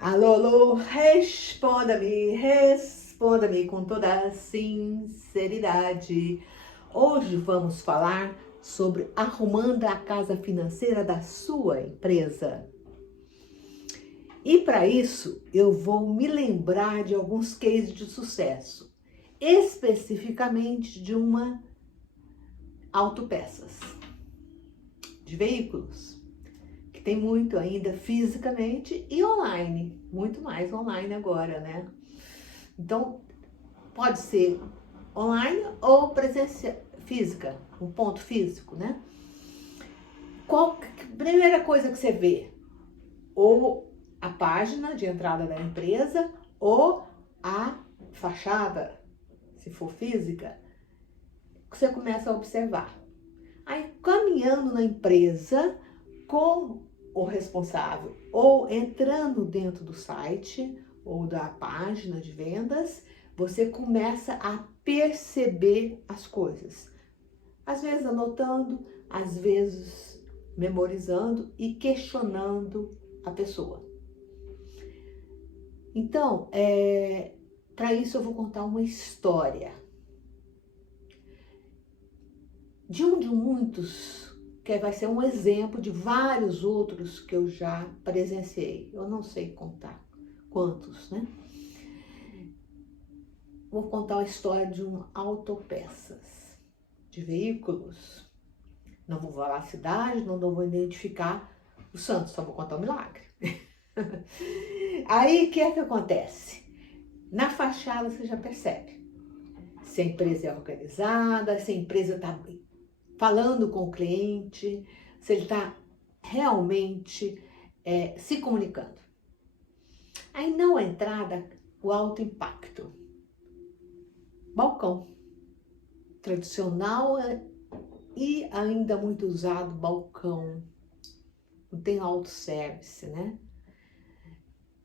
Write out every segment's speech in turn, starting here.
Alô, alô, responda-me com toda a sinceridade. Hoje vamos falar sobre arrumando a casa financeira da sua empresa. E para isso, eu vou me lembrar de alguns cases de sucesso, especificamente de uma autopeças, de veículos. Que tem muito ainda fisicamente e online, muito mais online agora, né? Então, pode ser online ou presença física, um ponto físico, né? Primeira coisa que você vê? Ou a página de entrada da empresa ou a fachada, se for física, que você começa a observar. Aí, caminhando na empresa com o responsável ou entrando dentro do site ou da página de vendas, você começa a perceber as coisas. Às vezes anotando, às vezes memorizando e questionando a pessoa. Então, para isso eu vou contar uma história de muitos, que vai ser um exemplo de vários outros que eu já presenciei. Eu não sei contar quantos, né? Vou contar a história de um autopeças, de veículos. Não vou falar a cidade, não vou identificar o santo, só vou contar o milagre. Aí, o que é que acontece? Na fachada você já percebe se a empresa é organizada, se a empresa está falando com o cliente, se ele está realmente se comunicando. Aí na entrada, o alto impacto. Balcão. Tradicional e ainda muito usado, balcão. Não tem autosservice, né?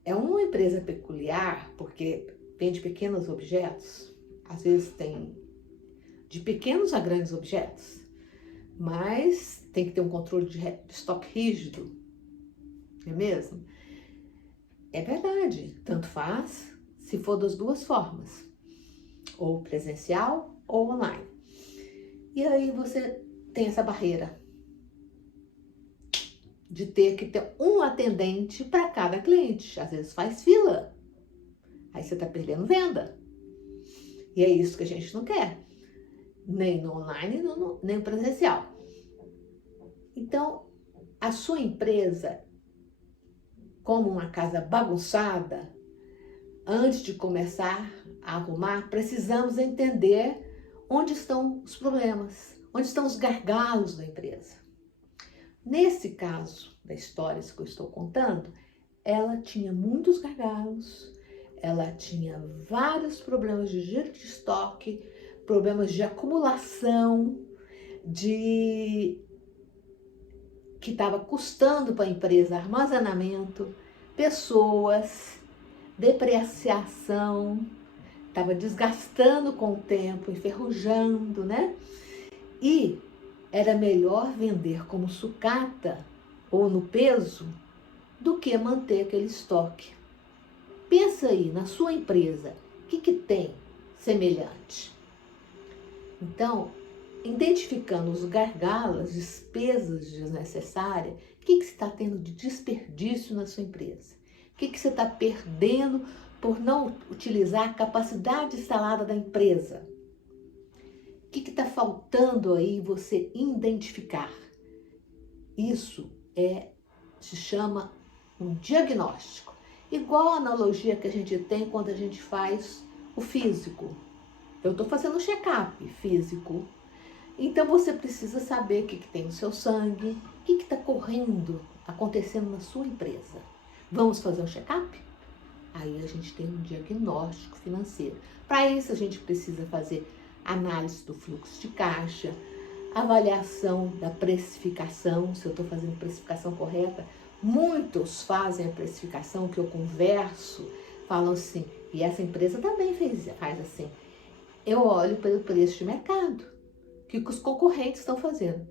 É uma empresa peculiar, porque vende pequenos objetos. Às vezes tem de pequenos a grandes objetos. Mas tem que ter um controle de estoque rígido, não é mesmo? É verdade, tanto faz se for das duas formas, ou presencial ou online. E aí você tem essa barreira de ter que ter um atendente para cada cliente. Às vezes faz fila, aí você está perdendo venda. E é isso que a gente não quer, nem no online, nem no presencial. Então, a sua empresa, como uma casa bagunçada, antes de começar a arrumar, precisamos entender onde estão os problemas, onde estão os gargalos da empresa. Nesse caso da história que eu estou contando, ela tinha muitos gargalos, ela tinha vários problemas de giro de estoque, problemas de acumulação, que estava custando para a empresa armazenamento, pessoas, depreciação, estava desgastando com o tempo, enferrujando, né? E era melhor vender como sucata ou no peso do que manter aquele estoque. Pensa aí na sua empresa, o que tem semelhante? Então, identificando os gargalos, despesas desnecessárias, o que você está tendo de desperdício na sua empresa? O que você está perdendo por não utilizar a capacidade instalada da empresa? O que está faltando aí você identificar? Isso se chama um diagnóstico. Igual a analogia que a gente tem quando a gente faz o físico. Eu estou fazendo um check-up físico. Então você precisa saber o que tem no seu sangue, o que está correndo, acontecendo na sua empresa. Vamos fazer um check-up? Aí a gente tem um diagnóstico financeiro. Para isso a gente precisa fazer análise do fluxo de caixa, avaliação da precificação, se eu estou fazendo precificação correta. Muitos fazem a precificação que eu converso, falam assim, e essa empresa também faz assim. Eu olho pelo preço de mercado, o que os concorrentes estão fazendo.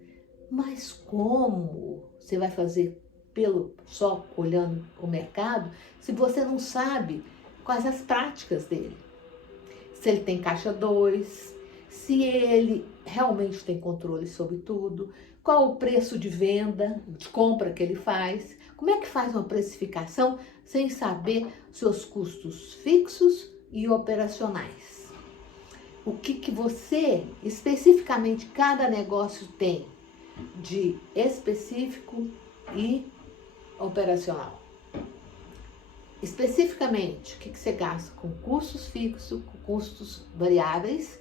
Mas como você vai fazer só olhando o mercado, se você não sabe quais as práticas dele. Se ele tem caixa 2, se ele realmente tem controle sobre tudo, qual o preço de venda, de compra que ele faz, como é que faz uma precificação sem saber seus custos fixos e operacionais. O que você, especificamente, cada negócio tem de específico e operacional. Especificamente, o que você gasta com custos fixos, com custos variáveis.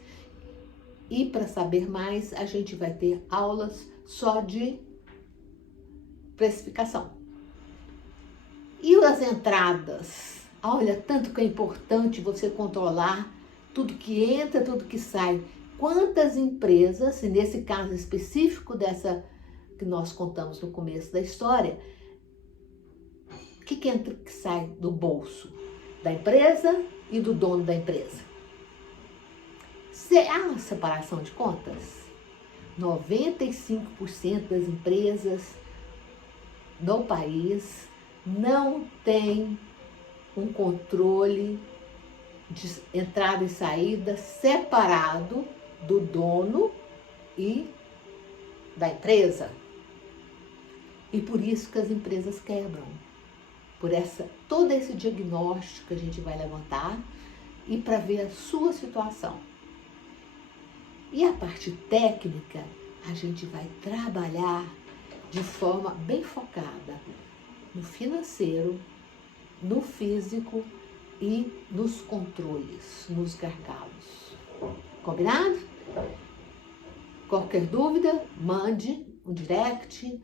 E para saber mais, a gente vai ter aulas só de precificação. E as entradas? Olha, tanto que é importante você controlar tudo que entra, tudo que sai. Quantas empresas, e nesse caso específico dessa que nós contamos no começo da história, o que entra e que sai do bolso da empresa e do dono da empresa? Há uma separação de contas? 95% das empresas no país não tem um controle de entrada e saída separado do dono e da empresa. E por isso que as empresas quebram. Por todo esse diagnóstico que a gente vai levantar e para ver a sua situação. E a parte técnica, a gente vai trabalhar de forma bem focada no financeiro, no físico e nos controles, nos gargalos. Combinado? Qualquer dúvida, mande um direct